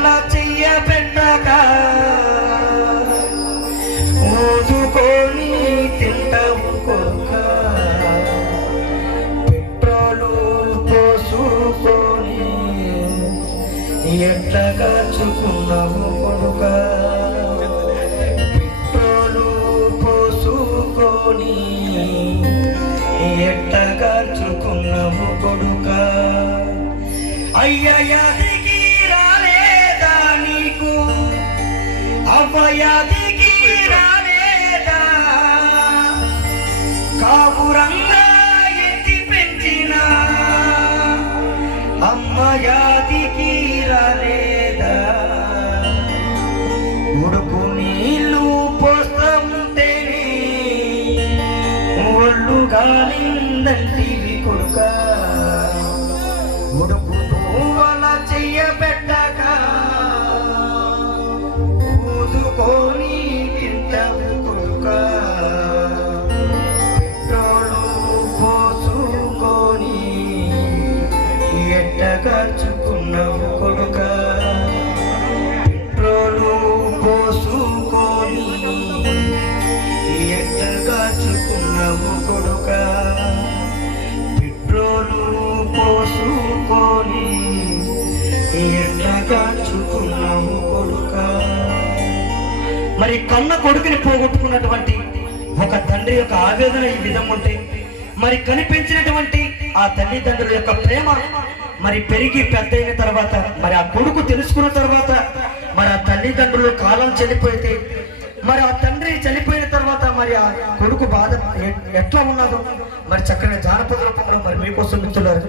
వల చెయ్యబెట్టక ఊదుకొని తింటావు కొడుక, పెట్రోలు పోసుకొని ఎట్లా కాచుకున్నావు కొడుక, పెట్రోలు పోసుకొని ఎట్లా కాచుకున్నావు కొడుక. అయ్యయాదికి రాలేదా నీకు, అవ్వయాదికి రాలేదా, కాపురంగా ఎత్తి పెంచిన అమ్మయాదికి రాలేదా, ఉడుకు నీళ్ళు పోస్తుంటేనే ఒళ్ళు గాలిందంటివి కొడుక, ఉడుకు వల చెయ్యబెట్టక ఊదుకొని తింటావు కొడుక, పెట్రోలు పోసుకొని ఎట్ట ఖర్చుకున్నావు కొడుక, పెట్రోలు పోసుకొని ఎట్ట ఖర్చుకున్నావు కొడుక, పెట్రోలు పోసుకొని ఎట్లా కాచుకున్నావు కొడుక. మరి కన్న కొడుకుని పోగొట్టుకున్నటువంటి ఒక తండ్రి యొక్క ఆవేదన ఈ విధంగా ఉంటే, మరి కనిపించినటువంటి ఆ తల్లిదండ్రుల యొక్క ప్రేమ మరి పెరిగి పెద్ద అయిన తర్వాత, మరి ఆ కొడుకు తెలుసుకున్న తర్వాత, మరి ఆ తల్లిదండ్రులు కాలం చనిపోతే, మరి ఆ తండ్రి చనిపోయిన తర్వాత మరి ఆ కొడుకు బాధ ఎట్లా ఉన్నదో మరి చక్కని జానపద రూపంలో మరి మీకోసం మిత్రులారు